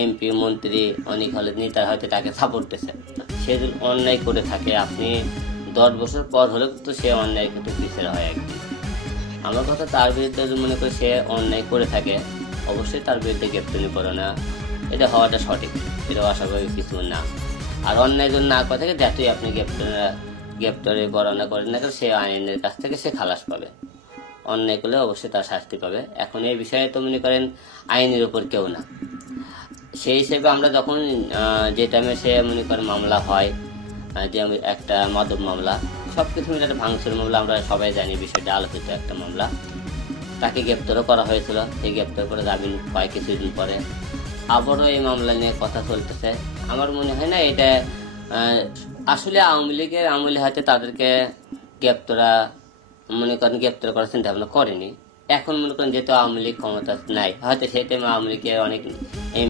MP মন্ত্রী অনেক হলে নেতারা হয়তো তাকে সাপোর্ট দিচ্ছে। সে যদি অন্যায় করে থাকে, আপনি 10 বছর পর হলেও কিন্তু সে অন্যায় কিন্তু বিচার হয় একদিন। আমার কথা, তার বিরুদ্ধে যদি মনে করে সে অন্যায় করে থাকে, অবশ্যই তার বিরুদ্ধে গ্রেপ্তারি করে না, এটা হওয়াটা সঠিক, এটা অস্বাভাবিক কিছু না। আর অন্যায় যদি না করে থাকে, যতই আপনি গ্রেপ্তারি বর্ণনা করেন না কেন, সে আইনের কাছ থেকে সে খালাস পাবে। অন্যায় করলে অবশ্যই তার শাস্তি পাবে। এখন এই বিষয়ে তো মনে করেন আইনের উপর কেউ না, সেই হিসেবে আমরা যখন যে টাইমে সে মনে করেন মামলা হয়, যে একটা মাদক মামলা, সব কিছু মিলে একটা ভাঙচুর মামলা, আমরা সবাই জানি বিষয়টা আলোচিত একটা মামলা। তাকে গ্রেপ্তারও করা হয়েছিল, সেই গ্রেপ্তার করে জামিন পায় কিছুদিন পরে। আবারও এই মামলা নিয়ে কথা চলতেছে। আমার মনে হয় না এটা আসলে আওয়ামী লীগের আমলে হয়তো তাদেরকে গ্রেপ্তারা মনে করেন গ্রেপ্তার করার চিন্তা ভাবনা করেনি। এখন মনে করেন যেহেতু আওয়ামী লীগ ক্ষমতা নাই, হয়তো সেই টাইমে আওয়ামী লীগের অনেক